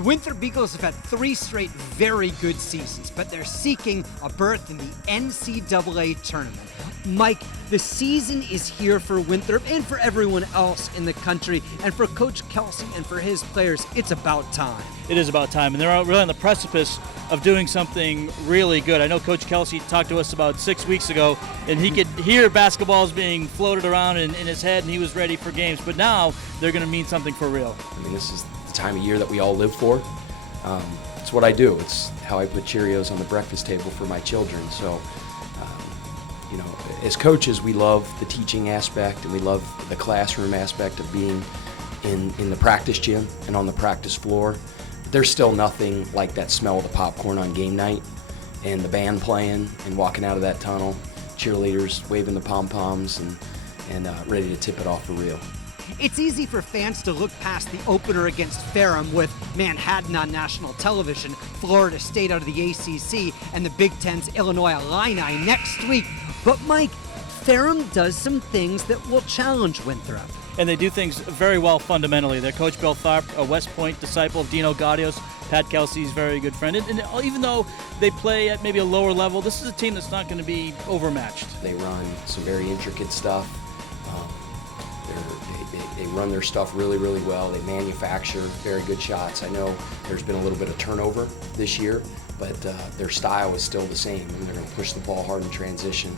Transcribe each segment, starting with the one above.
The Winthrop Eagles have had 3 straight very good seasons, but they're seeking a berth in the NCAA tournament. Mike, the season is here for Winthrop and for everyone else in the country, and for Coach Kelsey and for his players, it's about time. It is about time, and they're really on the precipice of doing something really good. I know Coach Kelsey talked to us about 6 weeks ago, and he could hear basketballs being floated around in his head, and he was ready for games. But now they're going to mean something for real. I mean, this is the time of year that we all live for. It's what I do. It's how I put Cheerios on the breakfast table for my children. So, you know, as coaches, we love the teaching aspect, and we love the classroom aspect of being in the practice gym and on the practice floor. But there's still nothing like that smell of the popcorn on game night and the band playing and walking out of that tunnel, cheerleaders waving the pom-poms and ready to tip it off for real. It's easy for fans to look past the opener against Ferrum with Manhattan on national television, Florida State out of the ACC, and the Big Ten's Illinois Illini next week. But Mike, Ferrum does some things that will challenge Winthrop. And they do things very well fundamentally. Their coach, Bill Tharp, a West Point disciple of Dino Gaudios, Pat Kelsey's very good friend. And even though they play at maybe a lower level, this is a team that's not going to be overmatched. They run some very intricate stuff. They run their stuff really, really well. They manufacture very good shots. I know there's been a little bit of turnover this year, but their style is still the same. I mean, they're going to push the ball hard in transition,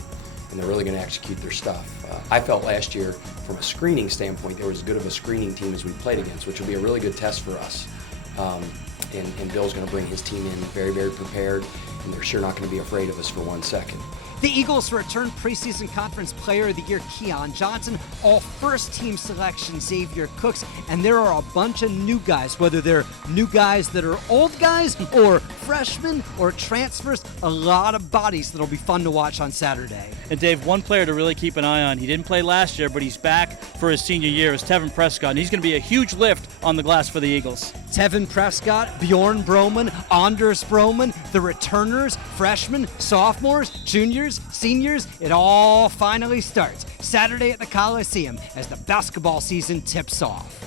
and they're really going to execute their stuff. I felt last year, from a screening standpoint, they were as good of a screening team as we played against, which will be a really good test for us. And Bill's going to bring his team in very, very prepared, and they're sure not going to be afraid of us for 1 second. The Eagles return preseason conference player of the year Keon Johnson, all first-team selection Xavier Cooks, and there are a bunch of new guys, whether they're new guys that are old guys or freshmen or transfers, a lot of bodies that'll be fun to watch on Saturday. And Dave, one player to really keep an eye on, he didn't play last year, but he's back for his senior year, is Tevin Prescott, and he's going to be a huge lift on the glass for the Eagles. Tevin Prescott, Bjorn Broman, Anders Broman, the returners, freshmen, sophomores, juniors, seniors, it all finally starts Saturday at the Coliseum as the basketball season tips off.